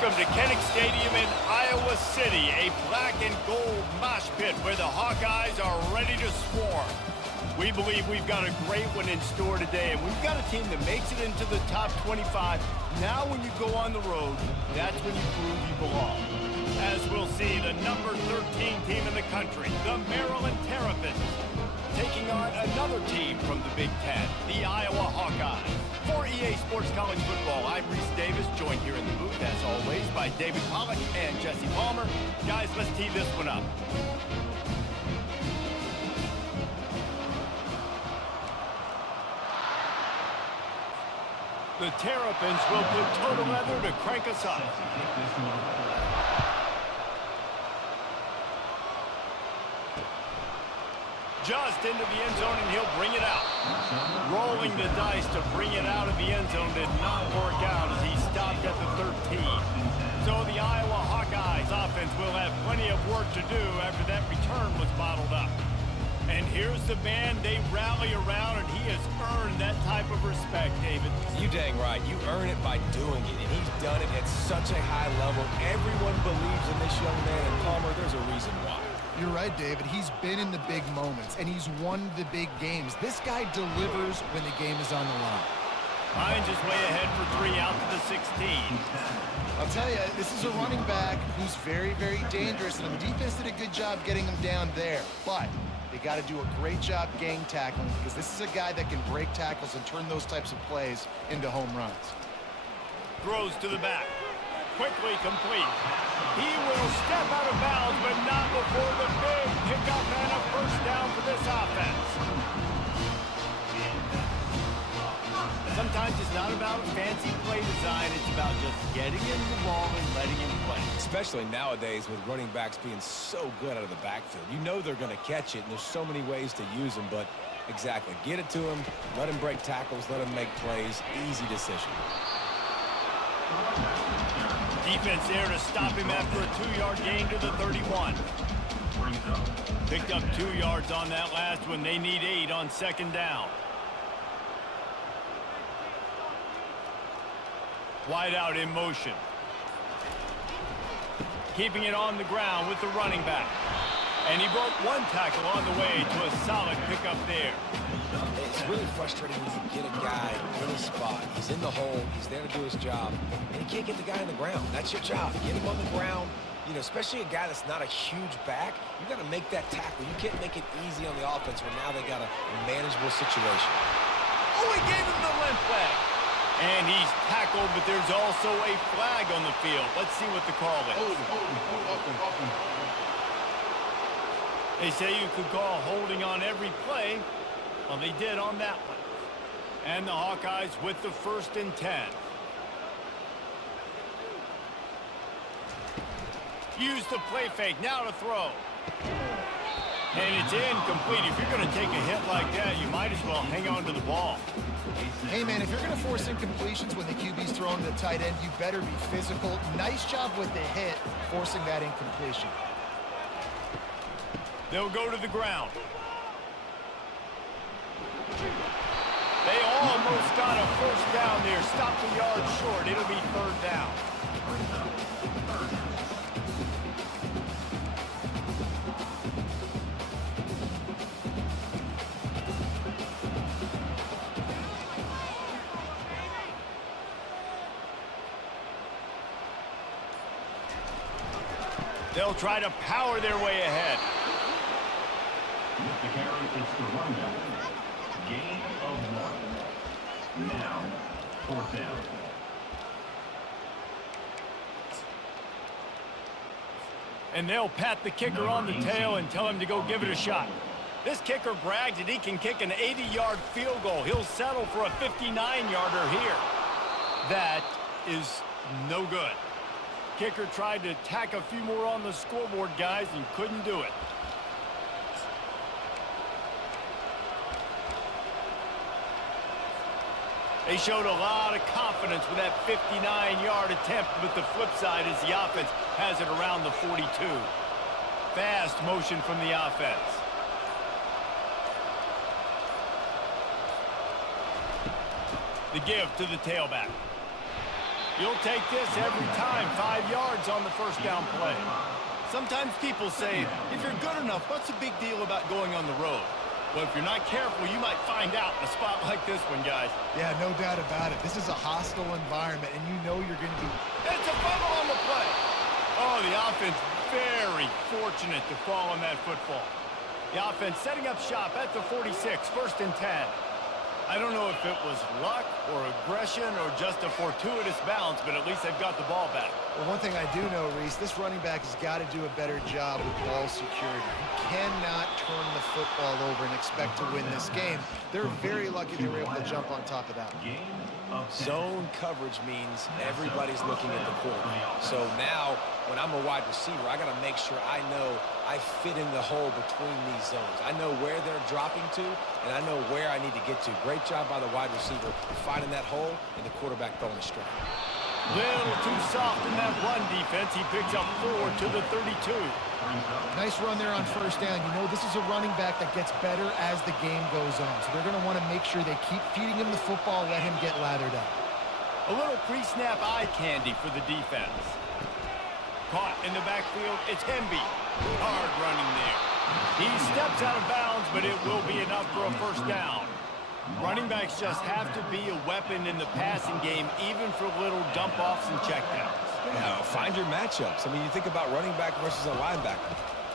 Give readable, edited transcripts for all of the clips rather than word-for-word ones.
Welcome to Kinnick Stadium in Iowa City, a black and gold mosh pit where the Hawkeyes are ready to swarm. We believe we've got a great one in store today, and we've got a team that makes it into the top 25. Now when you go on the road, that's when you prove you belong. As we'll see, the number 13 team in the country, the Maryland Terrapins, taking on another team from the Big Ten, the Iowa Hawkeyes. For EA Sports College Football, I'm Reese Davis, joined here in the booth, as always, by David Pollack and Jesse Palmer. Guys, let's tee this one up. The Terrapins will put total leather to crank us up. Just into the end zone, and he'll bring it out. Rolling the dice to bring it out of the end zone did not work out as he stopped at the 13. So the Iowa Hawkeyes offense will have plenty of work to do after that return was bottled up. And here's the man they rally around, and he has earned that type of respect, David. You dang right. You earn it by doing it, and he's done it at such a high level. Everyone believes in this young man, and Palmer, there's a reason why. You're right, David. He's been in the big moments, and he's won the big games. This guy delivers when the game is on the line. Hines is way ahead for 3 out to the 16. I'll tell you, this is a running back who's very, very dangerous, and the defense did a good job getting him down there. But they got to do a great job gang tackling, because this is a guy that can break tackles and turn those types of plays into home runs. Throws to the back. Quickly complete. He will step out of bounds, but not before the big pickup and a first down for this offense. Sometimes it's not about fancy play design. It's about just getting him the ball and letting him play. Especially nowadays with running backs being so good out of the backfield. You know they're going to catch it, and there's so many ways to use them, but exactly. Get it to him, let him break tackles, let him make plays. Easy decision. Defense there to stop him after a 2-yard gain to the 31. Picked up 2 yards on that last one. They need 8 on second down. Wide out in motion. Keeping it on the ground with the running back. And he broke 1 tackle on the way to a solid pickup there. It's really frustrating when you get a guy in his spot. He's in the hole. He's there to do his job. And you can't get the guy on the ground. That's your job. Get him on the ground. You know, especially a guy that's not a huge back. You got to make that tackle. You can't make it easy on the offense when now they got a manageable situation. Oh, he gave him the limp leg. And he's tackled, but there's also a flag on the field. Let's see what the call is. They say you could call holding on every play. Well, they did on that one. And the Hawkeyes with the 1st and 10. Use the play fake, now to throw. And it's incomplete. If you're going to take a hit like that, you might as well hang on to the ball. Hey, man, if you're going to force incompletions when the QB's throwing to the tight end, you better be physical. Nice job with the hit, forcing that incompletion. They'll go to the ground. They almost got a first down there. Stopped a yard short. It'll be 3rd down. They'll try to power their way ahead. With the carry, it's the rundown. Gain of 1. Now, 4th down. And they'll pat the kicker on the tail and tell him to go give it a shot. This kicker brags that he can kick an 80-yard field goal. He'll settle for a 59-yarder here. That is no good. Kicker tried to tack a few more on the scoreboard, guys, and couldn't do it. They showed a lot of confidence with that 59-yard attempt, but the flip side is the offense has it around the 42. Fast motion from the offense. The give to the tailback. You'll take this every time. 5 yards on the first down play. Sometimes people say, if you're good enough, what's the big deal about going on the road? Well, if you're not careful, you might find out in a spot like this one, guys. Yeah, no doubt about it. This is a hostile environment, and you know you're going to be... It's a fumble on the play. Oh, the offense very fortunate to fall on that football. The offense setting up shop at the 46, 1st and 10. I don't know if it was luck or aggression or just a fortuitous bounce, but at least they've got the ball back. Well, one thing I do know, Reese, this running back has got to do a better job with ball security. He cannot turn the football over and expect to win this game. They're very lucky they were able to jump on top of that. Zone coverage means everybody's looking at the quarterback. So now, when I'm a wide receiver, I got to make sure I know I fit in the hole between these zones. I know where they're dropping to, and I know where I need to get to. Great job by the wide receiver finding that hole and the quarterback throwing a strike. Little too soft in that run defense. He picks up 4 to the 32. Nice run there on 1st down. You know, this is a running back that gets better as the game goes on. So they're going to want to make sure they keep feeding him the football, let him get lathered up. A little pre-snap eye candy for the defense. Caught in the backfield, it's Hemby. Hard running there. He steps out of bounds, but it will be enough for a 1st down. Running backs just have to be a weapon in the passing game, even for little dump-offs and checkdowns. Yeah, find your matchups. I mean, you think about running back versus a linebacker.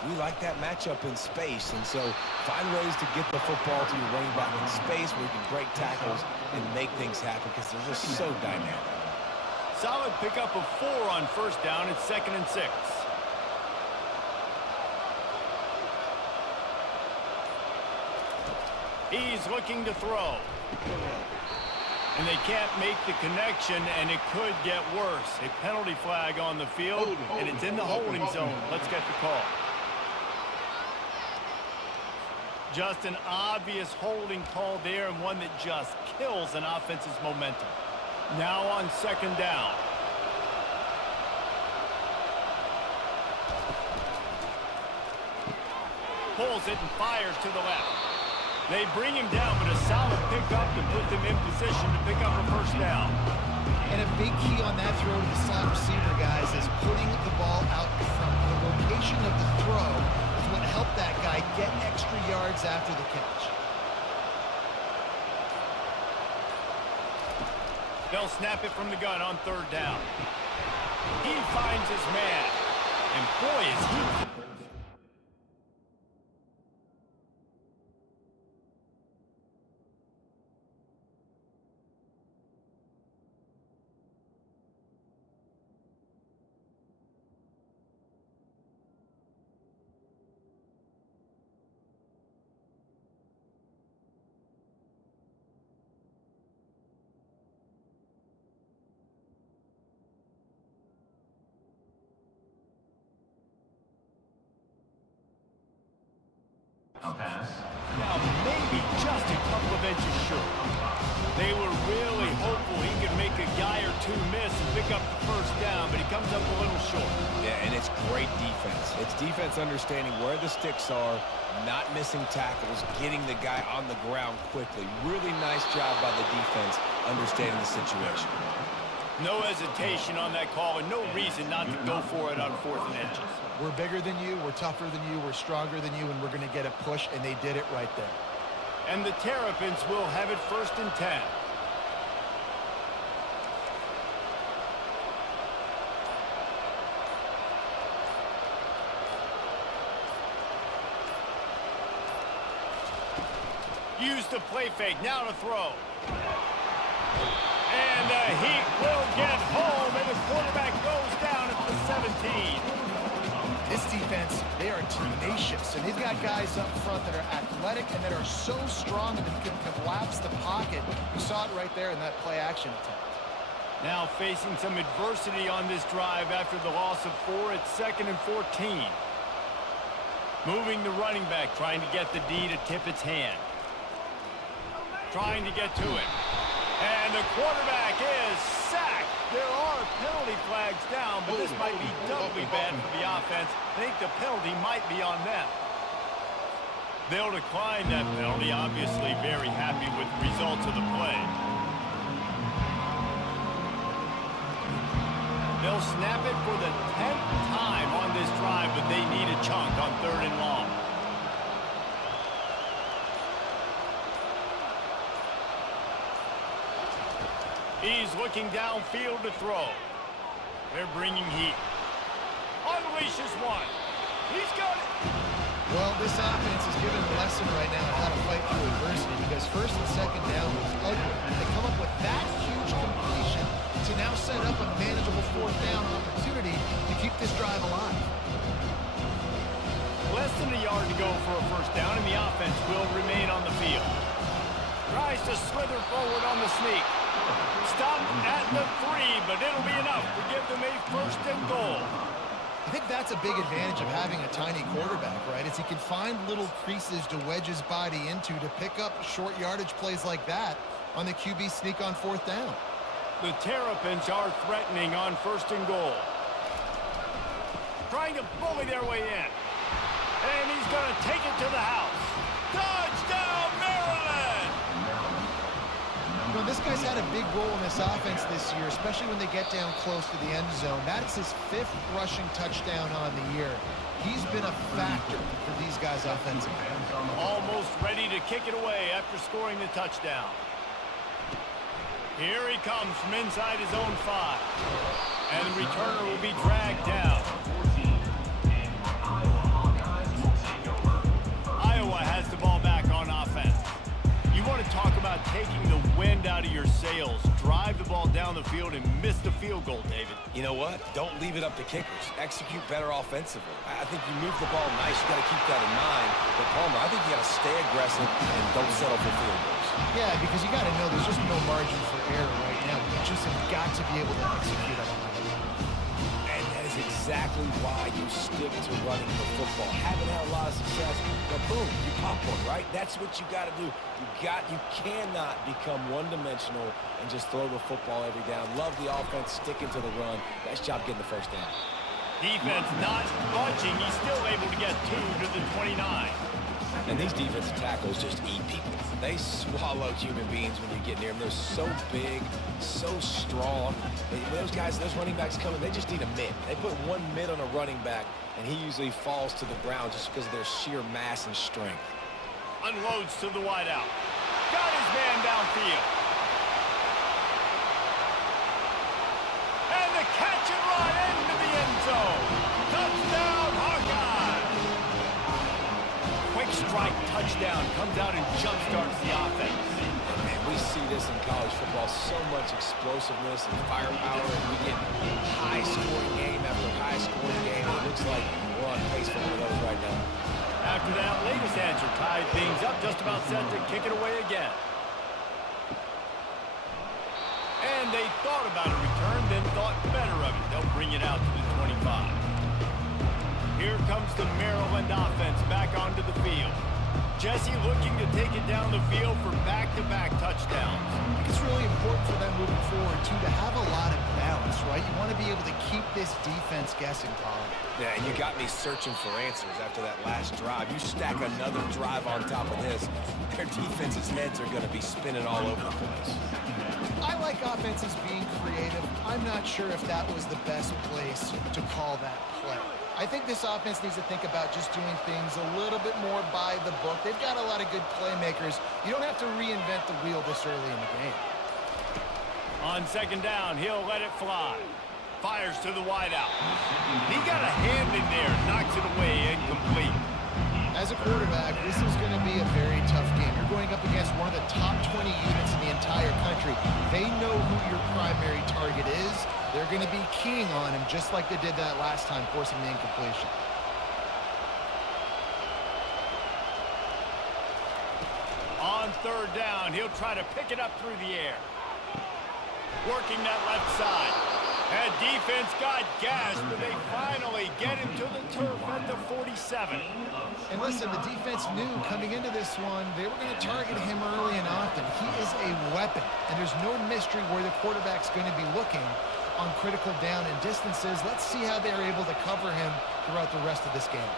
We like that matchup in space, and so find ways to get the football to your running back in space where you can break tackles and make things happen because they're just so dynamic. Solid pickup of 4 on 1st down. It's 2nd and 6. He's looking to throw. And they can't make the connection, and it could get worse. A penalty flag on the field, and it's in the holding zone. Let's get the call. Just an obvious holding call there, and one that just kills an offense's momentum. Now on 2nd down. Pulls it and fires to the left. They bring him down, but a solid pickup to put them in position to pick up a 1st down. And a big key on that throw to the slot receiver, guys, is putting the ball out in front. The location of the throw is what helped that guy get extra yards after the catch. They'll snap it from the gun on 3rd down. He finds his man. And boy, is he... A pass. Now, maybe just a couple of inches short. They were really hopeful he could make a guy or 2 miss and pick up the 1st down, but he comes up a little short. Yeah, and it's great defense. It's defense understanding where the sticks are, not missing tackles, getting the guy on the ground quickly. Really nice job by the defense understanding the situation. No hesitation on that call, and no reason not to go for it on 4th and inches. We're bigger than you, we're tougher than you, we're stronger than you, and we're going to get a push, and they did it right there. And the Terrapins will have it 1st and 10. Use the play fake, now to throw. And the Heat will get home, and the quarterback goes down at the 17. This defense, they are tenacious, and they've got guys up front that are athletic and that are so strong and can collapse the pocket. You saw it right there in that play-action attempt. Now facing some adversity on this drive after the loss of 4. It's 2nd and 14. Moving the running back, trying to get the D to tip its hand. Trying to get to it. And the quarterback is sacked. There are penalty flags down, but this might be doubly bad for the offense. I think the penalty might be on them. They'll decline that penalty, obviously very happy with the results of the play. They'll snap it for the 10th time on this drive, but they need a chunk on 3rd and long. He's looking downfield to throw. They're bringing heat. Unleashes one. He's got it. Well, this offense is giving a lesson right now on how to fight through adversity because 1st and 2nd down was ugly. They come up with that huge completion to now set up a manageable 4th down opportunity to keep this drive alive. Less than a yard to go for a 1st down, and the offense will remain on the field. Tries to slither forward on the sneak. Stopped at the 3, but it'll be enough to give them a 1st and goal. I think that's a big advantage of having a tiny quarterback, right? Is he can find little creases to wedge his body into to pick up short yardage plays like that on the QB sneak on 4th down. The Terrapins are threatening on 1st and goal. Trying to bully their way in. And he's going to take it to the house. Touchdown, Maryland! You know, this guy's had a big role in this offense this year, especially when they get down close to the end zone. That's his 5th rushing touchdown on the year. He's been a factor for these guys offensively. Almost ready to kick it away after scoring the touchdown. Here he comes from inside his own 5. And the returner will be dragged down. Iowa has the ball back on offense. You want to talk about taking the wind out of your sails. Drive the ball down the field and miss the field goal, David. You know what? Don't leave it up to kickers. Execute better offensively. I think you move the ball nice. You got to keep that in mind. But Palmer, I think you got to stay aggressive and don't settle for field goals. Yeah, because you got to know there's just no margin for error right now. You just have got to be able to execute on it. And that is exactly why you stick to running the football. Haven't had a lot of success, but boom, you pop one, right? That's what you got to do. You cannot become one-dimensional and just throw the football every down. Love the offense, sticking to the run. Nice job getting the 1st down. Defense not budging. He's still able to get 2 to the 29. And these defensive tackles just eat people. They swallow human beings when you get near them. They're so big, so strong. Those guys, those running backs coming, they just need a mid. They put one mid on a running back, and he usually falls to the ground just because of their sheer mass and strength. Unloads to the wideout. Got his man downfield. And the catch and run into the end zone. Touchdown, Hawkeyes! Quick strike touchdown comes out and jumpstarts the offense. Man, we see this in college football, so much explosiveness and firepower, and we get high-scoring game after high-scoring game. It looks like we're on pace for one of those right now. After that latest answer tied things up, just about set to kick it away again. And they thought about a return, then thought better of it. They'll bring it out to the 25. Here comes the Maryland offense back onto the field. Jesse looking to take it down the field for back-to-back touchdowns. I think it's really important for them moving forward, too, to have a lot of balance, right? You want to be able to keep this defense guessing, Colin. Yeah, and you got me searching for answers after that last drive. You stack another drive on top of this, their defense's heads are going to be spinning all over the place. I like offenses being creative. I'm not sure if that was the best place to call that play. I think this offense needs to think about just doing things a little bit more by the book. They've got a lot of good playmakers. You don't have to reinvent the wheel this early in the game. On 2nd down, he'll let it fly. Fires to the wideout. He got a hand in there, knocks it away, incomplete. As a quarterback, this is going to be a very tough game. You're going up against one of the top 20 units in the entire country. They know who your primary target is. They're going to be keying on him just like they did that last time, forcing the incompletion. On 3rd down, he'll try to pick it up through the air. Working that left side. And defense got gas, but they finally get him to the turf at the 47. And listen, the defense knew coming into this one, they were going to target him early and often. He is a weapon, and there's no mystery where the quarterback's going to be looking on critical down and distances. Let's see how they're able to cover him throughout the rest of this game.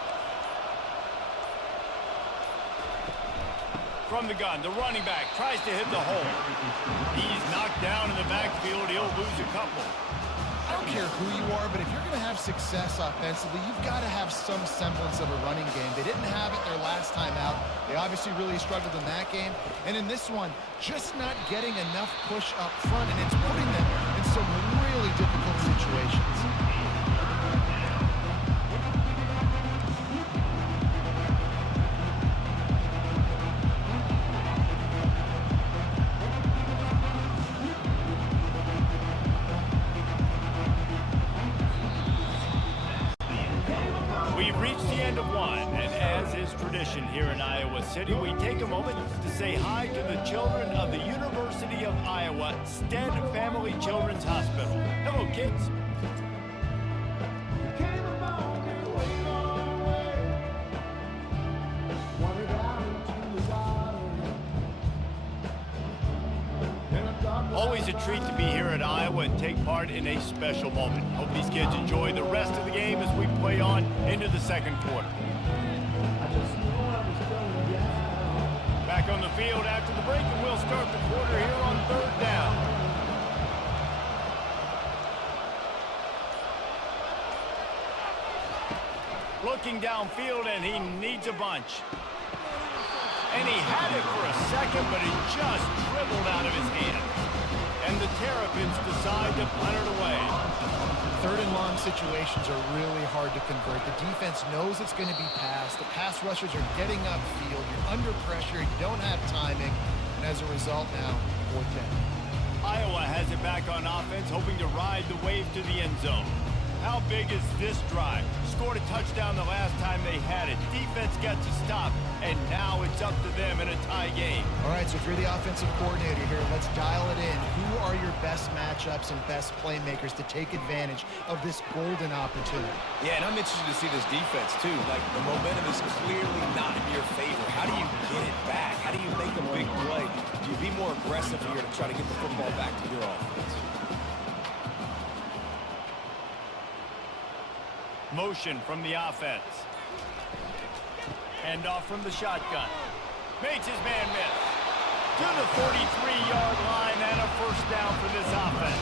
From the gun, the running back tries to hit the hole. He's knocked down in the backfield. He'll lose a couple. I don't care who you are, but if you're going to have success offensively, you've got to have some semblance of a running game. They didn't have it their last time out. They obviously really struggled in that game. And in this one, just not getting enough push up front, and it's putting them in some really difficult situations. We've reached the end of one, and as is tradition here in Iowa City, we take a moment to say hi to the children of the University of Iowa Stead Family Children's Hospital. Hello, kids. Always a treat to be here at Iowa and take part in a special moment. Hope these kids enjoy the rest of the game as we play on into the second quarter. Back on the field after the break, and we'll start the quarter here on third down. Looking downfield, and he needs a bunch. And he had it for a second, but it just dribbled out of his hand. And the Terrapins decide to punt it away. Third and long situations are really hard to convert. The defense knows it's going to be passed. The pass rushers are getting upfield. You're under pressure. You don't have timing. And as a result now, 4th down. Iowa has it back on offense, hoping to ride the wave to the end zone. How big is this drive? Scored a touchdown the last time they had it. Defense got to stop, and now it's up to them in a tie game. All right, so if you're the offensive coordinator here, let's dial it in. Who are your best matchups and best playmakers to take advantage of this golden opportunity? Yeah, and I'm interested to see this defense, too. Like, the momentum is clearly not in your favor. How do you get it back? How do you make a big play? Do you be more aggressive here to try to get the football back to your offense? Motion from the offense. Hand off from the shotgun. Makes his man miss. To the 43-yard line and a first down for this offense.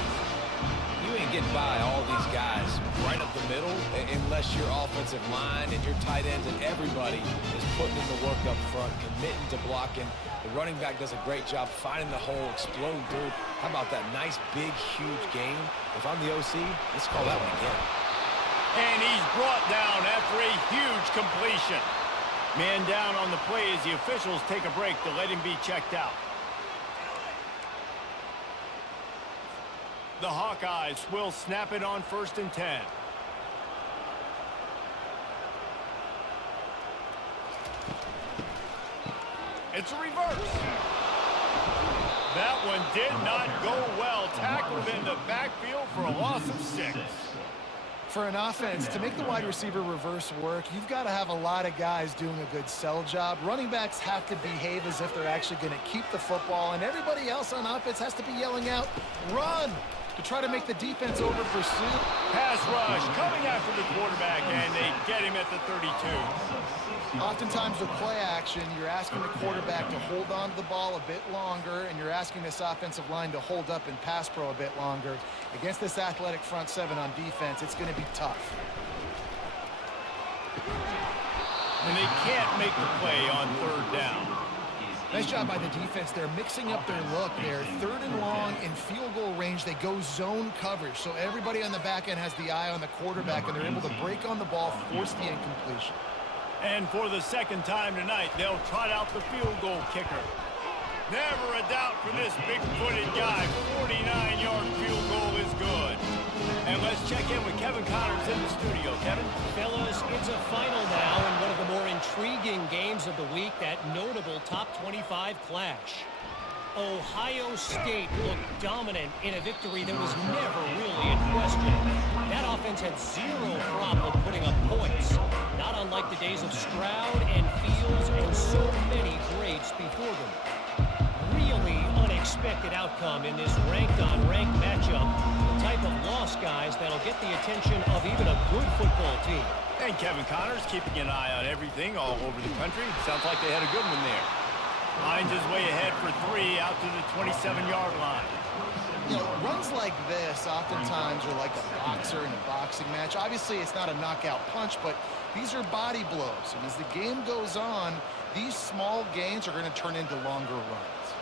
You ain't getting by all these guys right up the middle unless your offensive line and your tight ends and everybody is putting in the work up front, committing to blocking. The running back does a great job finding the hole, exploding through. How about that nice, big, huge game? If I'm the OC, let's call that one again. And he's brought down after a huge completion. Man down on the play as the officials take a break to let him be checked out. The Hawkeyes will snap it on 1st and 10. It's a reverse. That one did not go well. Tackled in the backfield for a loss of 6. For an offense, to make the wide receiver reverse work, you've got to have a lot of guys doing a good sell job. Running backs have to behave as if they're actually going to keep the football, and everybody else on offense has to be yelling out, run, to try to make the defense over pursue. Pass rush coming after the quarterback, and they get him at the 32. Oftentimes with play action, you're asking the quarterback to hold on to the ball a bit longer, and you're asking this offensive line to hold up in pass pro a bit longer. Against this athletic front seven on defense, it's going to be tough. And they can't make the play on 3rd down. Nice job by the defense. They're mixing up their look. They're 3rd and long in field goal range. They go zone coverage, so everybody on the back end has the eye on the quarterback, and they're able to break on the ball, force the incompletion. And for the second time tonight, they'll trot out the field goal kicker. Never a doubt for this big-footed guy. 49-yard field goal is good. And let's check in with Kevin Connors in the studio. Kevin? Fellas, it's a final now in one of the more intriguing games of the week, that notable top 25 clash. Ohio State looked dominant in a victory that was never really in question. That offense had zero problem putting up points, not unlike the days of Stroud and Fields and so many greats before them. Really unexpected outcome in this ranked-on-ranked matchup. The type of loss, guys, that'll get the attention of even a good football team. And Kevin Connors keeping an eye on everything all over the country. Sounds like they had a good one there. Finds his way ahead for 3 out to the 27-yard line. You know, runs like this oftentimes are like a boxer in a boxing match. Obviously, it's not a knockout punch, but these are body blows. And as the game goes on, these small gains are going to turn into longer runs.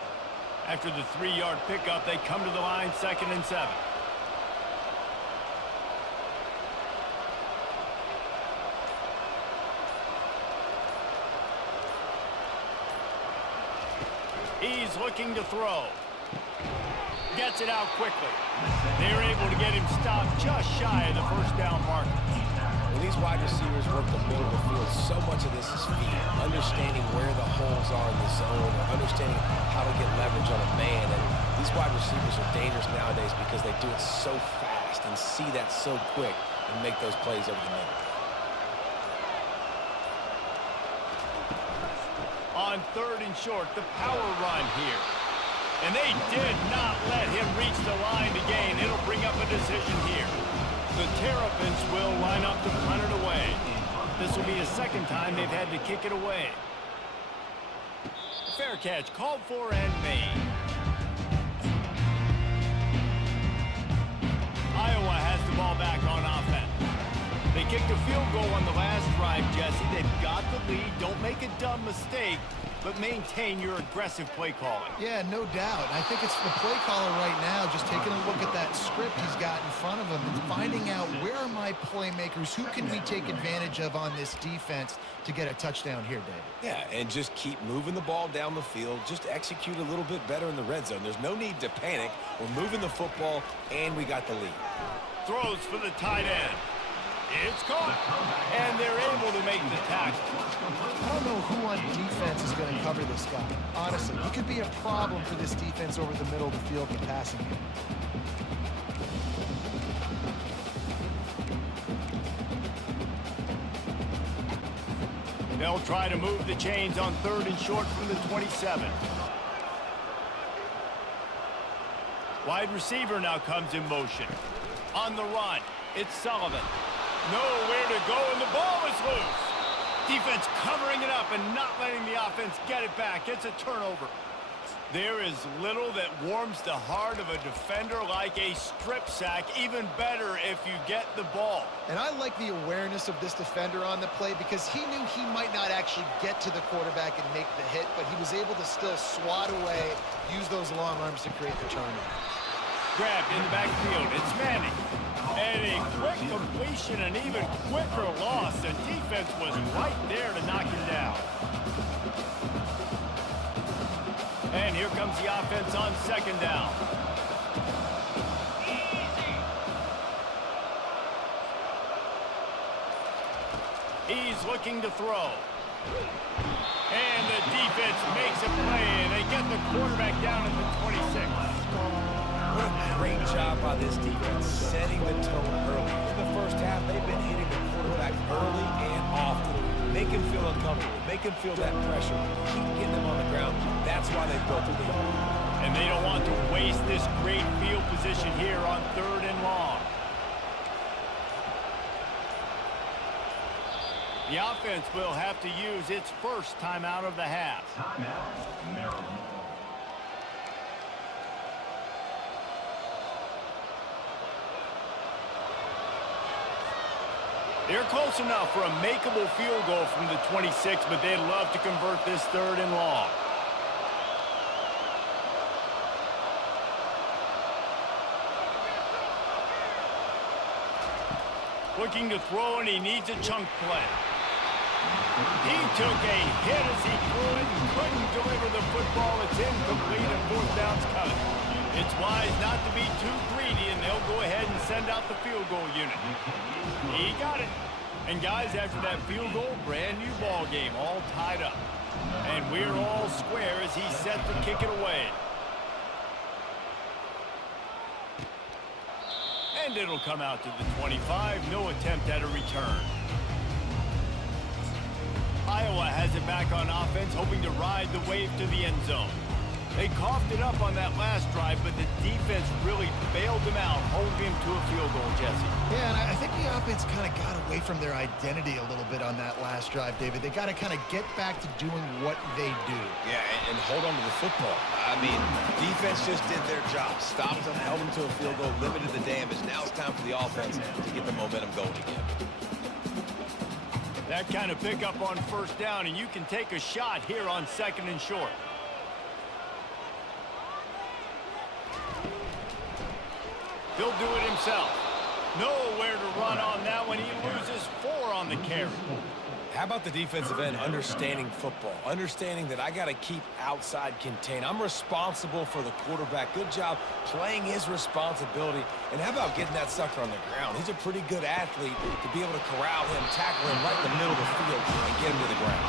After the 3-yard pickup, they come to the line, 2nd and 7. He's looking to throw. Gets it out quickly. They're able to get him stopped just shy of the first down marker. Well, these wide receivers work the middle of the field. So much of this is feet, understanding where the holes are in the zone, or understanding how to get leverage on a man. And these wide receivers are dangerous nowadays because they do it so fast and see that so quick and make those plays over the middle. On 3rd and short, the power run here. And they did not let him reach the line to gain. It'll bring up a decision here. The Terrapins will line up to punt it away. This will be the 2nd time they've had to kick it away. Fair catch called for and made. Iowa has the ball back on offense. They kicked a field goal on the last drive, Jesse. They've got the lead. Don't make a dumb mistake, but maintain your aggressive play calling. Yeah, no doubt. I think it's the play caller right now just taking a look at that script he's got in front of him and finding out where are my playmakers, who can we take advantage of on this defense to get a touchdown here, David. Yeah, and just keep moving the ball down the field. Just execute a little bit better in the red zone. There's no need to panic. We're moving the football, and we got the lead. Throws for the tight end. It's caught, and they're able to make the tackle. I don't know who on defense is going to cover this guy. Honestly, he could be a problem for this defense over the middle of the field in the passing game. They'll try to move the chains on 3rd and short from the 27. Wide receiver now comes in motion. On the run, it's Sullivan. Nowhere to go, and the ball is loose. Defense covering it up and not letting the offense get it back. It's a turnover. There is little that warms the heart of a defender like a strip sack. Even better if you get the ball. And I like the awareness of this defender on the play because he knew he might not actually get to the quarterback and make the hit, but he was able to still swat away, use those long arms to create the turnover. Grabbed in the backfield. It's Manning. And a quick completion, an even quicker loss. The defense was right there to knock him down. And here comes the offense on 2nd down. He's looking to throw. And the defense makes a play, and they get the quarterback down at the 26. What a great job by this defense, setting the tone early. In the first half, they've been hitting the quarterback early and often. Make him feel uncomfortable. Make him feel that pressure. Keep getting him on the ground. That's why they built the lead. And they don't want to waste this great field position here on 3rd and long. The offense will have to use its first timeout of the half. Timeout, Maryland. They're close enough for a makeable field goal from the 26, but they'd love to convert this 3rd and long. Looking to throw, and he needs a chunk play. He took a hit as he threw it and couldn't deliver the football. It's incomplete, and 4th down's coming. It's wise not to be too greedy, and they'll go ahead and send out the field goal unit. He got it. And guys, after that field goal, brand new ball game, all tied up. And we're all square as he's set to kick it away. And it'll come out to the 25. No attempt at a return. Iowa has it back on offense, hoping to ride the wave to the end zone. They coughed it up on that last drive, but the defense really bailed them out, holding him to a field goal, Jesse. Yeah, and I think the offense kind of got away from their identity a little bit on that last drive, David. They got to kind of get back to doing what they do. Yeah, and hold on to the football. I mean, defense just did their job. Stopped them, held them to a field goal, limited the damage. Now it's time for the offense to get the momentum going again. That kind of pickup on first down, and you can take a shot here on 2nd and short. He'll do it himself. Nowhere to run on that one. He loses 4 on the carry. How about the defensive end understanding football, understanding that I got to keep outside contain. I'm responsible for the quarterback. Good job playing his responsibility. And how about getting that sucker on the ground? He's a pretty good athlete to be able to corral him, tackle him right in the middle of the field, and get him to the ground.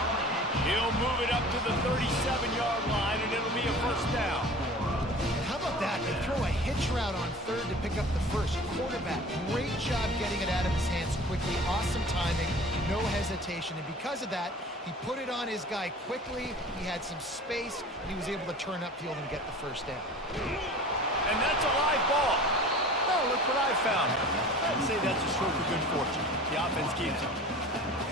He'll move it up to the 37-yard line, and it'll be a first down. How about that? They throw a hitch route on 3rd to pick up the first. Quarterback, great job getting it out of his hands quickly. Awesome timing, no hesitation. And because of that, he put it on his guy quickly. He had some space, and he was able to turn upfield and get the first down. And that's a live ball. Oh, look what I found. I'd say that's a stroke of good fortune. The offense keeps it.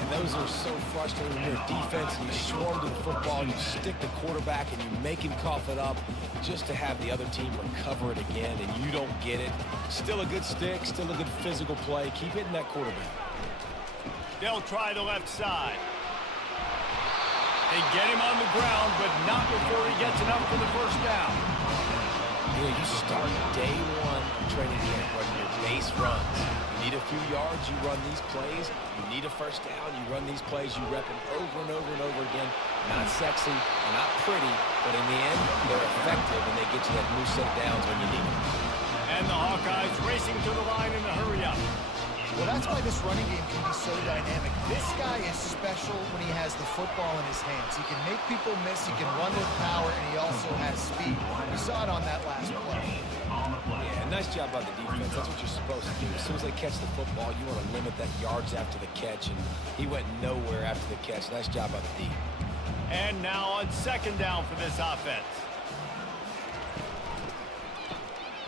And those are so frustrating when you're a defense and you swarm to the football, you stick the quarterback and you make him cough it up just to have the other team recover it again, and you don't get it. Still a good stick, still a good physical play. Keep hitting that quarterback. They'll try the left side. They get him on the ground, but not before he gets enough for the first down. You know, you start day 1 of training camp running your base runs. You need a few yards, you run these plays. You need a first down, you run these plays. You rep them over and over and over again. Not sexy, not pretty, but in the end, they're effective, and they get you that new set of downs when you need them. And the Hawkeyes racing to the line in a hurry up. Well, that's why this running game can be so dynamic. This guy is special when he has the football in his hands. He can make people miss, he can run with power, and he also has speed. We saw it on that last play. Yeah, nice job by the defense. That's what you're supposed to do. As soon as they catch the football, you want to limit that yards after the catch, and he went nowhere after the catch. Nice job by the D. And now on 2nd down for this offense.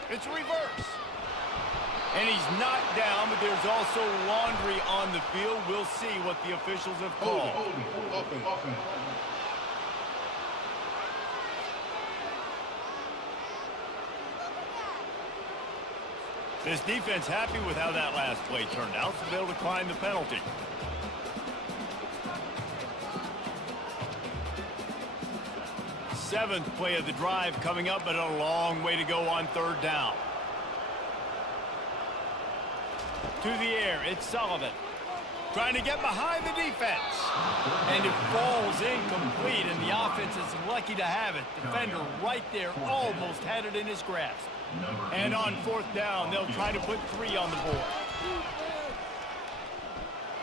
It's reverse. And he's knocked down, but there's also laundry on the field. We'll see what the officials have called. This defense happy with how that last play turned out, so they'll decline the penalty. Seventh play of the drive coming up, but a long way to go on 3rd down. To the air, it's Sullivan. Trying to get behind the defense. And it falls incomplete, and the offense is lucky to have it. Defender right there almost had it in his grasp. And on 4th down, they'll try to put 3 on the board.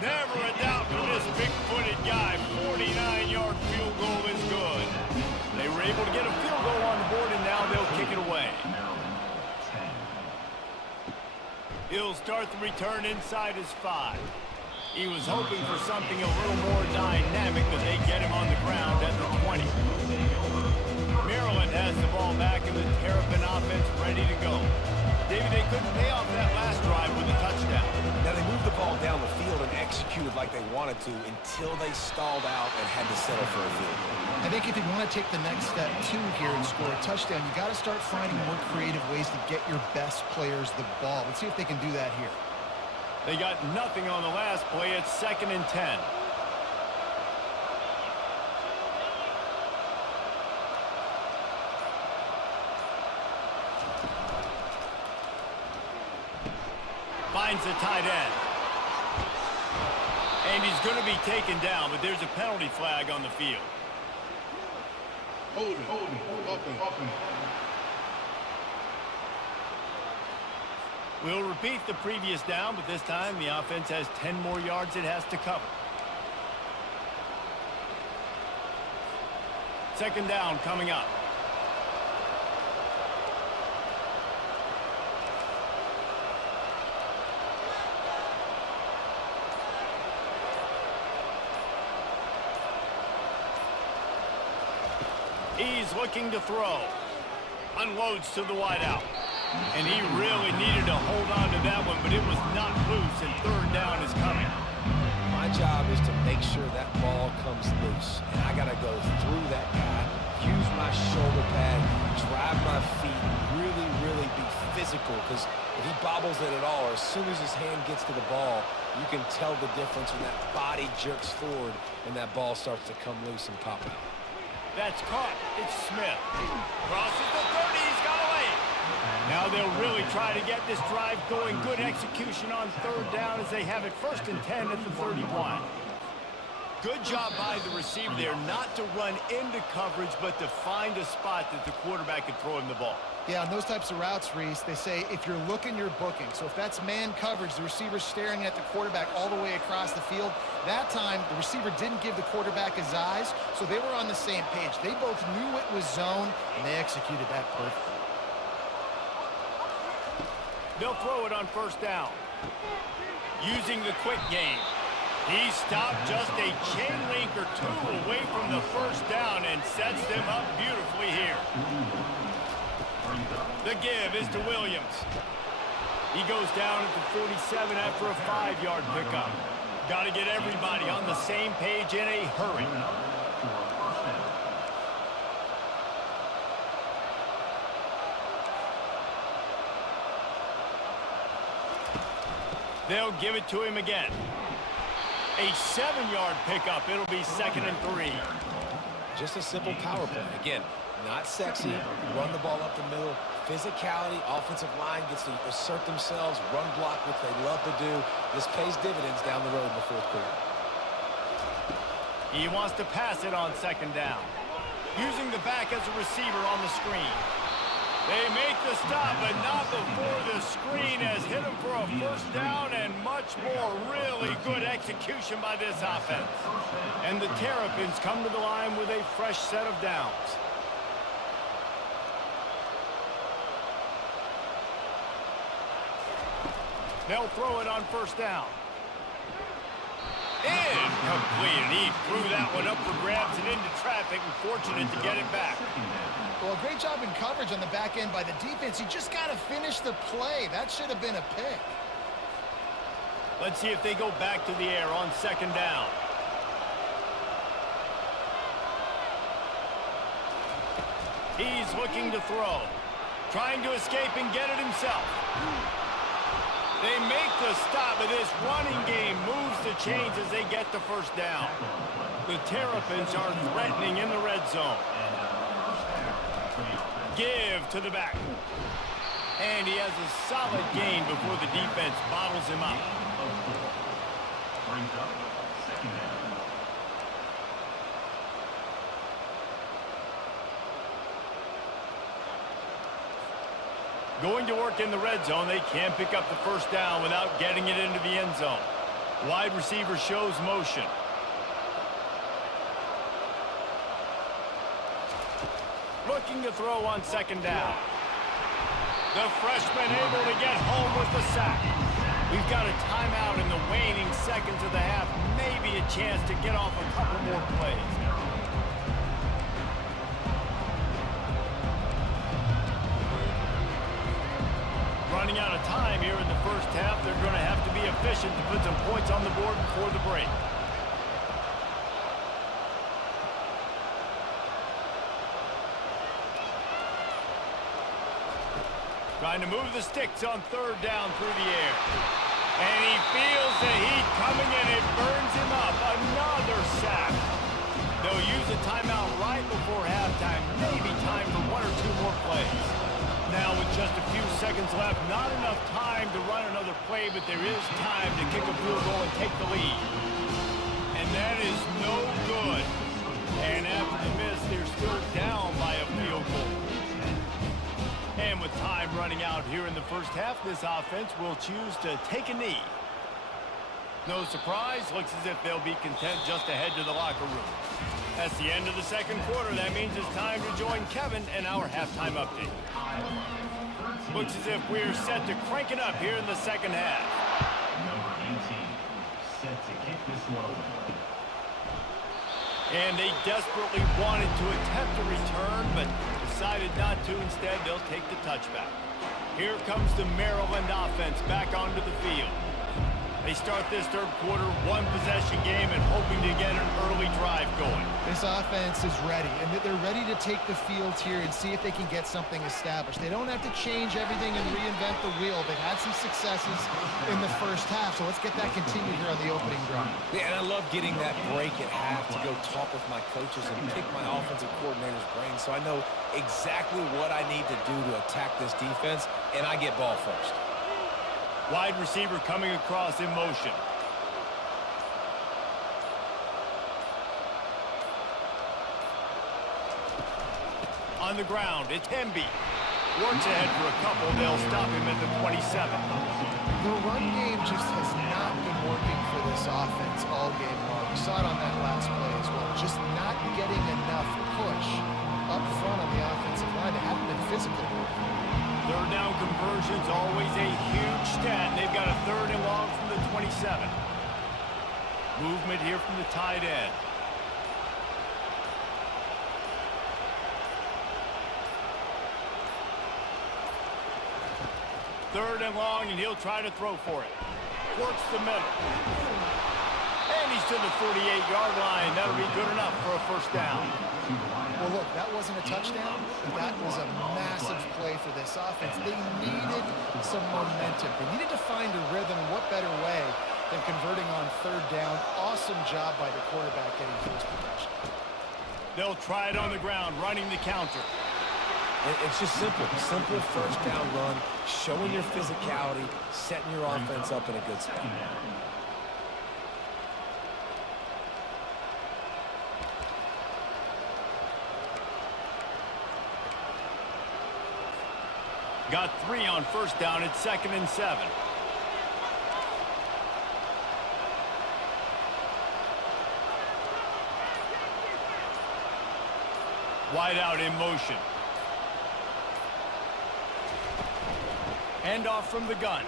Never a doubt for this big-footed guy. 49-yard field goal is good. They were able to get a field goal on the board, and now they'll kick it away. He'll start the return inside his 5. He was hoping for something a little more dynamic, but they get him on the ground at the 20. Maryland has the ball back in the Terrapin offense ready to go. David, they couldn't pay off that last drive with a touchdown. Now, they moved the ball down the field and executed like they wanted to until they stalled out and had to settle for a field goal. I think if you want to take the next step, too, here and score a touchdown, you got to start finding more creative ways to get your best players the ball. Let's see if they can do that here. They got nothing on the last play. It's 2nd and 10. Finds the tight end. And he's going to be taken down, but there's a penalty flag on the field. Holding. Offense. We'll repeat the previous down, but this time the offense has 10 more yards it has to cover. 2nd down coming up. He's looking to throw. Unloads to the wideout. And he really needed to hold on to that one, but it was not loose, and third down is coming. My job is to make sure that ball comes loose. And I got to go through that guy, use my shoulder pad, drive my feet, really be physical. Because if he bobbles it at all, or as soon as his hand gets to the ball, you can tell the difference when that body jerks forward and that ball starts to come loose and pop out. That's caught. It's Smith. Crosses the 30. He's got away. Now they'll really try to get this drive going. Good execution on third down as they have it 1st and 10 at the 31. Good job by the receiver there not to run into coverage, but to find a spot that the quarterback could throw him the ball. Yeah, on those types of routes, Reese, they say if you're looking, you're booking. So if that's man coverage, the receiver's staring at the quarterback all the way across the field. That time, the receiver didn't give the quarterback his eyes, so they were on the same page. They both knew it was zone, and they executed that perfectly. They'll throw it on 1st down. Using the quick game. He stopped just a chain link or two away from the 1st down and sets them up beautifully here. The give is to Williams. He goes down at the 47 after a 5-yard pickup. Got to get everybody on the same page in a hurry. They'll give it to him again. A 7-yard pickup. It'll be 2nd and 3. Just a simple power play. Again, not sexy. Run the ball up the middle. Physicality. Offensive line gets to assert themselves. Run block, which they love to do. This pays dividends down the road in the 4th quarter. He wants to pass it on 2nd down. Using the back as a receiver on the screen. They make the stop, but not before the screen has hit him for a 1st down and much more. Really good execution by this offense. And the Terrapins come to the line with a fresh set of downs. They'll throw it on 1st down. Incomplete. He threw that one up for grabs and into traffic, and fortunate to get it back. Well, great job in coverage on the back end by the defense. You just got to finish the play. That should have been a pick. Let's see if they go back to the air on 2nd down. He's looking to throw. Trying to escape and get it himself. They make the stop, but this running game moves the chains as they get the 1st down. The Terrapins are threatening in the red zone. Give to the back. And he has a solid gain before the defense bottles him up. Brings up 2nd down. Going to work in the red zone, they can't pick up the 1st down without getting it into the end zone. Wide receiver shows motion. Looking to throw on 2nd down. The freshman able to get home with the sack. We've got a timeout in the waning seconds of the half. Maybe a chance to get off a couple more plays. Running out of time here in the 1st half. They're going to have to be efficient to put some points on the board before the break. Trying to move the sticks on 3rd down through the air. And he feels the heat coming and it burns him up. Another sack. They'll use a timeout right before halftime. Maybe time for 1 or 2 more plays. Now with just a few seconds left, not enough time to run another play, but there is time to kick a field goal and take the lead. And that is no good. And after the miss, they're still down by a field goal. And with time running out here in the 1st half, this offense will choose to take a knee. No surprise, looks as if they'll be content just to head to the locker room. That's the end of the 2nd quarter. That means it's time to join Kevin and our halftime update. Looks as if we're set to crank it up here in the 2nd half. Number 18, set to kick this one. And they desperately wanted to attempt a return, but decided not to. Instead, they'll take the touchback. Here comes the Maryland offense back onto the field. They start this third quarter, one-possession game, and hoping to get an early drive going. This offense is ready, and they're ready to take the field here and see if they can get something established. They don't have to change everything and reinvent the wheel. They've had some successes in the first half, so let's get that continued here on the opening drive. Yeah, and I love getting that break at half to go talk with my coaches and pick my offensive coordinator's brain so I know exactly what I need to do to attack this defense, and I get ball first. Wide receiver coming across in motion. On the ground, it's Hemby. Works ahead for a couple. They'll stop him at the 27. The run game just has not been working for this offense all game long. We saw it on that last play as well. Just not getting enough push up front on the offensive line. They haven't been physical. Third down conversion's always a huge stat. They've got a third and long from the 27. Movement here from the tight end. Third and long, and he'll try to throw for it. Works the middle. And he's to the 48-yard line. That'll be good enough for a first down. Well, look, that wasn't a touchdown, but that was a massive play for this offense. They needed some momentum. They needed to find a rhythm, and what better way than converting on third down. Awesome job by the quarterback getting first possession. They'll try it on the ground, running the counter. It's just simple. Simple first down run, showing your physicality, setting your offense up in a good spot. Got 3 on first down. It's 2nd and 7. Wide out in motion. Hand off from the gun.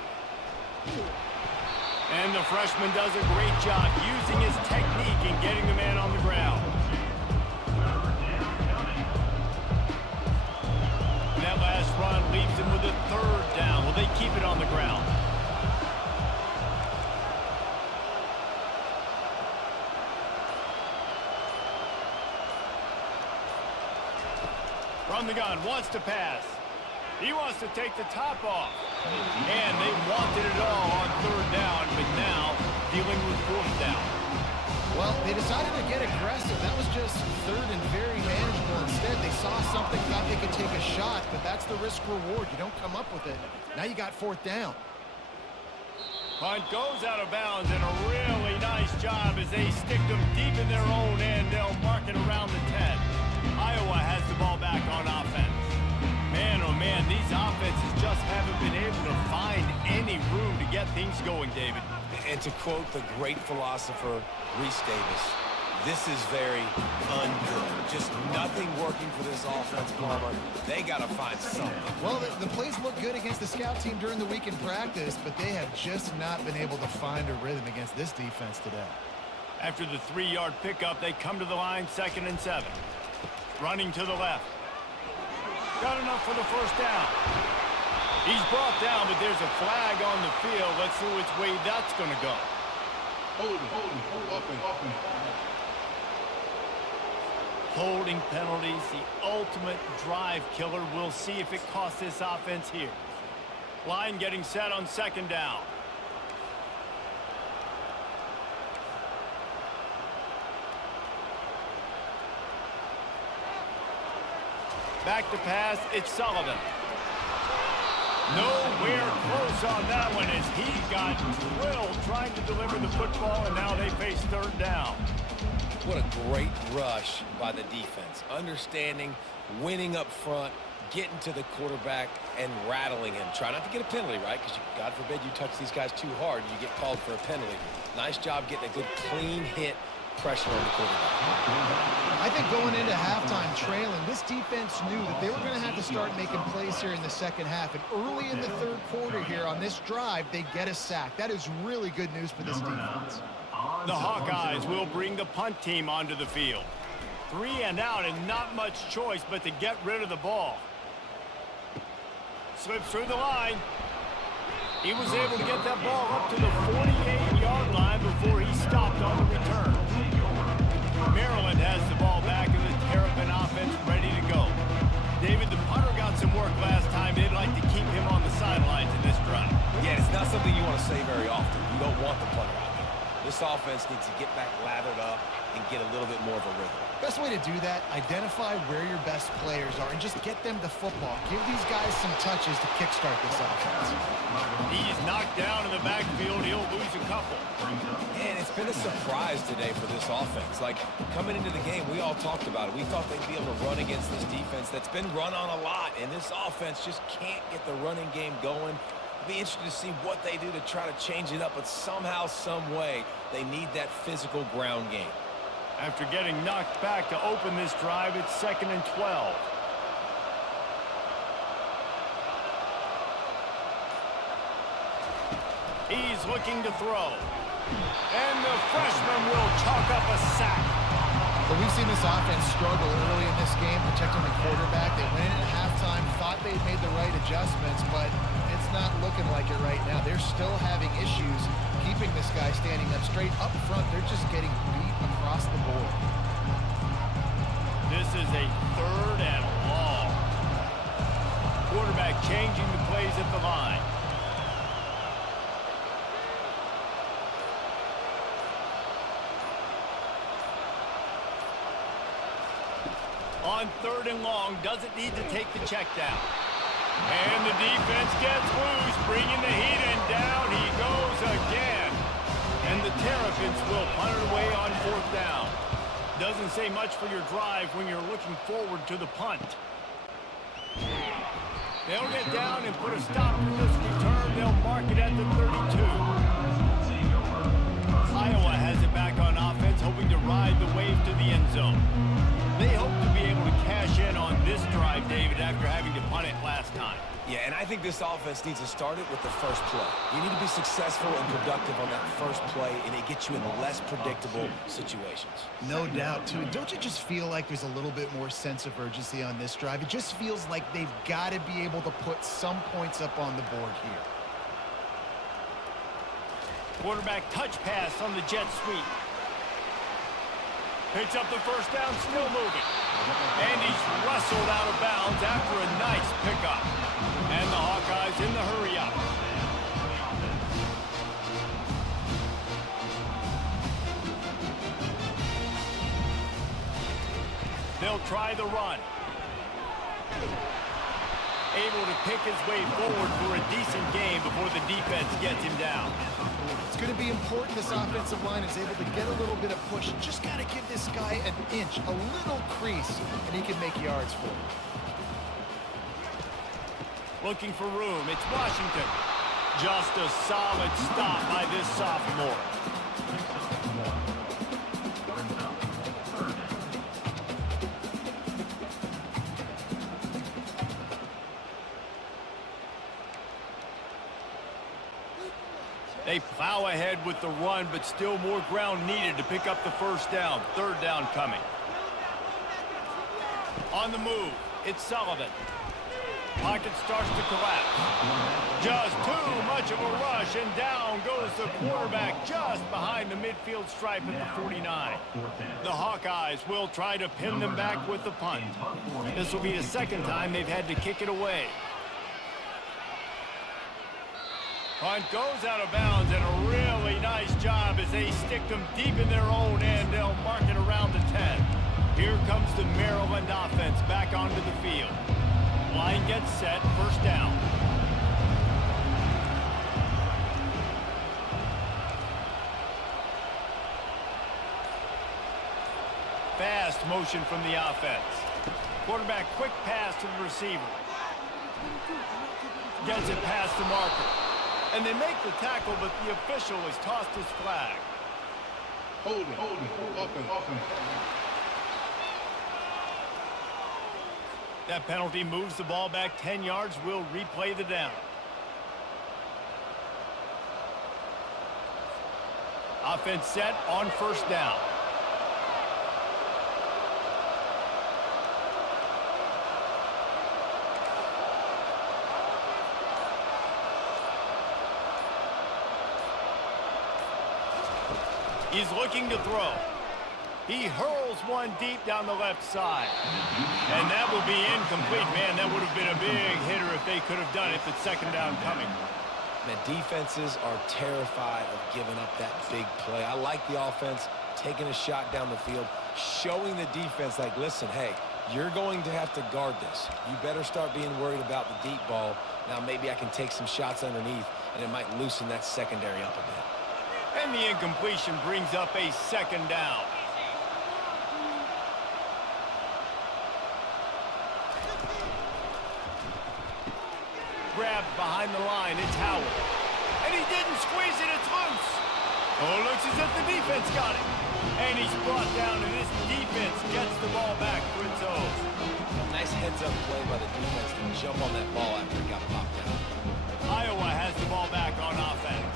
And the freshman does a great job using his technique and getting the man on the ground. That last run leaves him with a third down. Will they keep it on the ground? From the gun, wants to pass. He wants to take the top off. And they wanted it all on third down, but now dealing with fourth down. Well, they decided to get aggressive. That was just third and very manageable. Instead, they saw something, thought they could take a shot, but that's the risk reward. You don't come up with it. Now you got fourth down. Punt goes out of bounds, and a really nice job as they stick them deep in their own end. They'll mark it around the 10. Iowa has the ball back on offense. Man, oh man, these offenses just haven't been able to find any room to get things going, David. And to quote the great philosopher Reese Davis, this is very ungood. Just nothing working for this offense, Palmer. They got to find something. Well, the plays look good against the scout team during the week in practice, but they have just not been able to find a rhythm against this defense today. After the 3-yard pickup, they come to the line, 2nd and 7. Running to the left. Got enough for the first down. He's brought down, but there's a flag on the field. Let's see which way that's going to go. Holding penalties, the ultimate drive killer. We'll see if it costs this offense here. Line getting set on 2nd down. Back to pass, it's Sullivan. Nowhere close on that one as he got drilled trying to deliver the football, and now they face third down. What a great rush by the defense. Understanding, winning up front, getting to the quarterback, and rattling him. Try not to get a penalty, right? Because, God forbid, you touch these guys too hard and you get called for a penalty. Nice job getting a good clean hit, pressure on the quarterback. I think going into halftime trailing, this defense knew that they were going to have to start making plays here in the second half. And early in the third quarter here on this drive, they get a sack. That is really good news for this defense. The Hawkeyes will bring the punt team onto the field. 3 and out and not much choice but to get rid of the ball. Slips through the line. He was able to get that ball up to the 48-yard line before he stopped on the return. Maryland has the ball back and the Terrapin offense ready to go. David, the punter got some work last time. They'd like to keep him on the sidelines in this drive. Yeah, it's not something you want to say very often. You don't want the punter out there. This offense needs to get back lathered up and get a little bit more of a rhythm. Best way to do that, identify where your best players are and just get them the football. Give these guys some touches to kickstart this offense. He's knocked down in the backfield. He'll lose a couple. And it's been a surprise today for this offense. Like, coming into the game, we all talked about it. We thought they'd be able to run against this defense that's been run on a lot, and this offense just can't get the running game going. It'll be interesting to see what they do to try to change it up, but somehow, some way, they need that physical ground game. After getting knocked back to open this drive, it's 2nd and 12. He's looking to throw. And the freshman will chalk up a sack. But we've seen this offense struggle early in this game, protecting the quarterback. They went in at halftime, thought they'd made the right adjustments, but it's not looking like it right now. They're still having issues keeping this guy standing up straight. Up front, they're just getting beat across the board. This is a 3rd and long. Quarterback changing the plays at the line. On 3rd and long, doesn't need to take the check down. And the defense gets loose, bringing the heat, and down he goes again. And the Terrapins will punt it away on 4th down. Doesn't say much for your drive when you're looking forward to the punt. They'll get down and put a stop to this return. They'll mark it at the 32. Iowa has it back on offense, hoping to ride the wave to the end zone. They hope to be able to cash in on this drive, David, after having to punt it last time. Yeah, and I think this offense needs to start it with the first play. You need to be successful and productive on that first play, and it gets you in less predictable situations. No doubt, too. Don't you just feel like there's a little bit more sense of urgency on this drive? It just feels like they've got to be able to put some points up on the board here. Quarterback touch pass on the jet sweep. Picks up the first down, still moving. And he's wrestled out of bounds after a nice pickup. And the Hawkeyes in the hurry up. They'll try the run. Able to pick his way forward for a decent game before the defense gets him down. It's going to be important this offensive line is able to get a little bit of push. Just got to give this guy an inch, a little crease, and he can make yards for it. Looking for room. It's Washington. Just a solid stop by this sophomore. They plow ahead with the run, but still more ground needed to pick up the first down. 3rd down coming. On the move, it's Sullivan. Pocket starts to collapse. Just too much of a rush, and down goes the quarterback just behind the midfield stripe at the 49. The Hawkeyes will try to pin them back with the punt. This will be the 2nd time they've had to kick it away. Punt goes out of bounds, and a really nice job as they stick them deep in their own end. They'll mark it around the 10. Here comes the Maryland offense back onto the field. Line gets set, 1st down. Fast motion from the offense. Quarterback quick pass to the receiver. Gets it past the marker. And they make the tackle, but the official has tossed his flag. Holding, offense. That penalty moves the ball back 10 yards. We'll replay the down. Offense set on first down. He's looking to throw. He hurls one deep down the left side. And that will be incomplete, man. That would have been a big hitter if they could have done it, but second down coming. Man, defenses are terrified of giving up that big play. I like the offense taking a shot down the field, showing the defense like, listen, hey, you're going to have to guard this. You better start being worried about the deep ball. Now maybe I can take some shots underneath, and it might loosen that secondary up a bit. And the incompletion brings up a second down. Grabbed behind the line, it's Howard. And he didn't squeeze it, it's loose. Oh, looks as if the defense got it. And he's brought down, and this defense gets the ball back for its own. Nice heads-up play by the defense to jump on that ball after it got popped out. Iowa has the ball back on offense.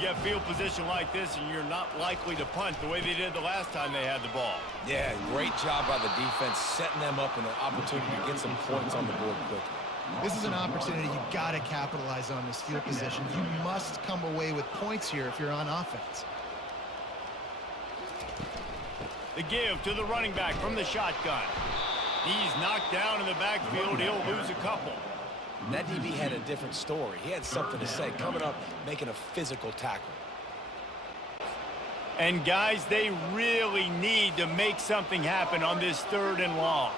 You get field position like this, and you're not likely to punt the way they did the last time they had the ball. Yeah, great job by the defense, setting them up in an opportunity to get some points on the board quickly. This is an opportunity you've got to capitalize on this field position. You must come away with points here if you're on offense. The give to the running back from the shotgun. He's knocked down in the backfield. He'll lose a couple. That DB had a different story. He had something to say, coming up, making a physical tackle. And guys, they really need to make something happen on this 3rd and long.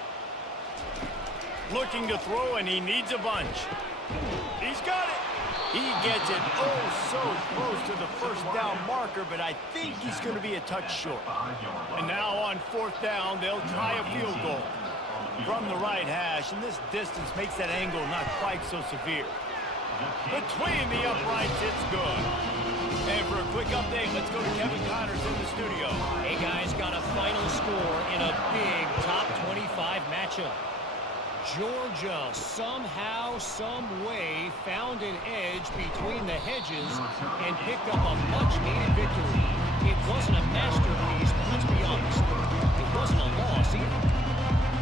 Looking to throw, and he needs a bunch. He's got it. He gets it so close to the first down marker, but I think he's going to be a touch short. And now on 4th down, they'll try a field goal from the right hash, and this distance makes that angle not quite so severe. Between the uprights, it's good. And for a quick update, let's go to Kevin Connors in the studio. Hey, guys, got a final score in a big top 25 matchup. Georgia somehow, some way found an edge between the hedges and picked up a much-needed victory. It wasn't a masterpiece, but let's be honest, it wasn't a loss either.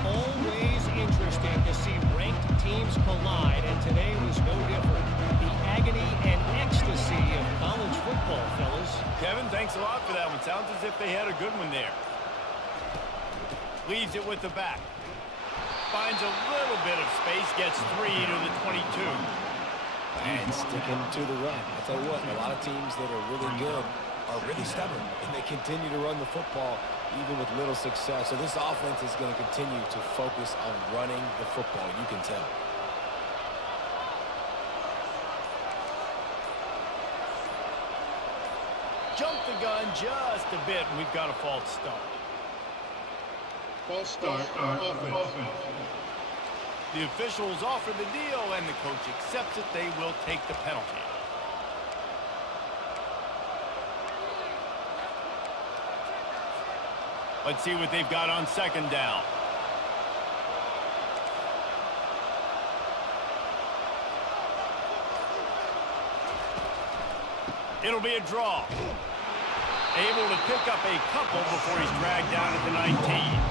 Always interesting to see ranked teams collide, and today was no different. The agony and ecstasy of college football, fellas. Kevin, thanks a lot for that one. Sounds as if they had a good one there. Leaves it with the back. Finds a little bit of space, gets 3 to the 22. And sticking to the run. I'll tell you what, a lot of teams that are really good are really stubborn, and they continue to run the football even with little success. So this offense is going to continue to focus on running the football, you can tell. Jump the gun just a bit, and we've got a false start. False start on offense. The officials offer the deal, and the coach accepts it. They will take the penalty. Let's see what they've got on 2nd down. It'll be a draw. Able to pick up a couple before he's dragged down at the 19.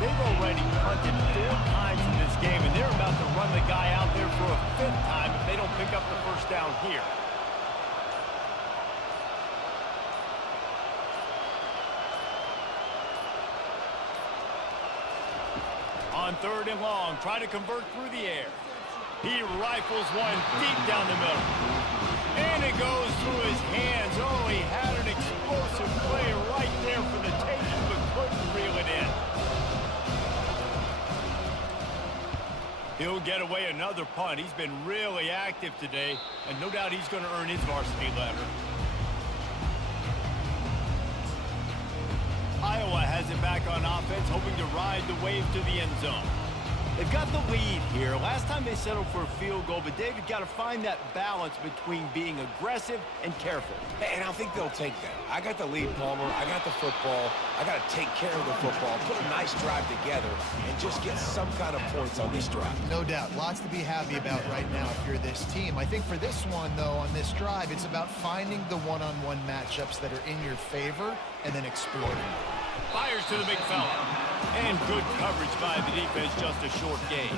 They've already punted 4 times in this game, and they're about to run the guy out there for a 5th time if they don't pick up the first down here. On 3rd and long, try to convert through the air. He rifles one deep down the middle. And it goes through his hands. Oh, he had an explosive play right there for the taking, but couldn't reel it in. He'll get away another punt. He's been really active today, and no doubt he's going to earn his varsity letter. Iowa has it back on offense, hoping to ride the wave to the end zone. They've got the lead here. Last time they settled for a field goal, but David got to find that balance between being aggressive and careful. And I think they'll take that. I got the lead, Palmer. I got the football. I got to take care of the football, put a nice drive together, and just get some kind of points on this drive. No doubt. Lots to be happy about right now if you're this team. I think for this one, though, on this drive, it's about finding the one-on-one matchups that are in your favor and then exploiting. Fires to the big fella. And good coverage by the defense, just a short gain.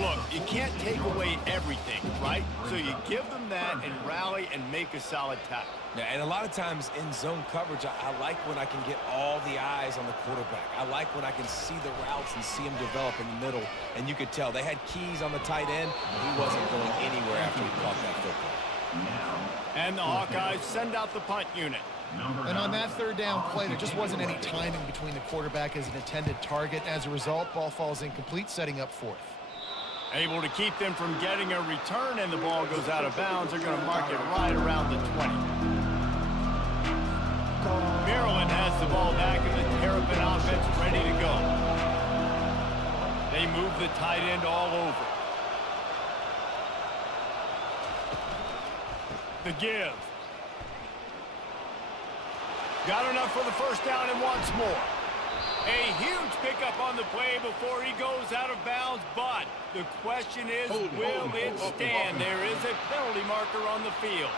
Look, you can't take away everything, right? So you give them that and rally and make a solid tackle. Yeah, and a lot of times in zone coverage, I like when I can get all the eyes on the quarterback. I like when I can see the routes and see him develop in the middle. And you could tell they had keys on the tight end, and he wasn't going anywhere after he caught that football. And the Hawkeyes send out the punt unit. And on that third down play, there just wasn't any timing between the quarterback as an intended target. As a result, ball falls incomplete, setting up fourth. Able to keep them from getting a return, and the ball goes out of bounds. They're going to mark it right around the 20. Maryland has the ball back, and the Terrapin offense ready to go. They move the tight end all over. The give. Got enough for the first down and wants more. A huge pickup on the play before he goes out of bounds, but the question is, will it stand? There is a penalty marker on the field.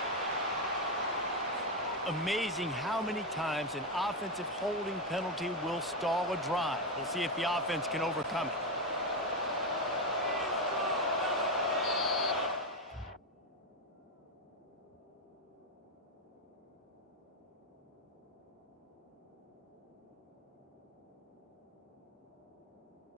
Amazing how many times an offensive holding penalty will stall a drive. We'll see if the offense can overcome it.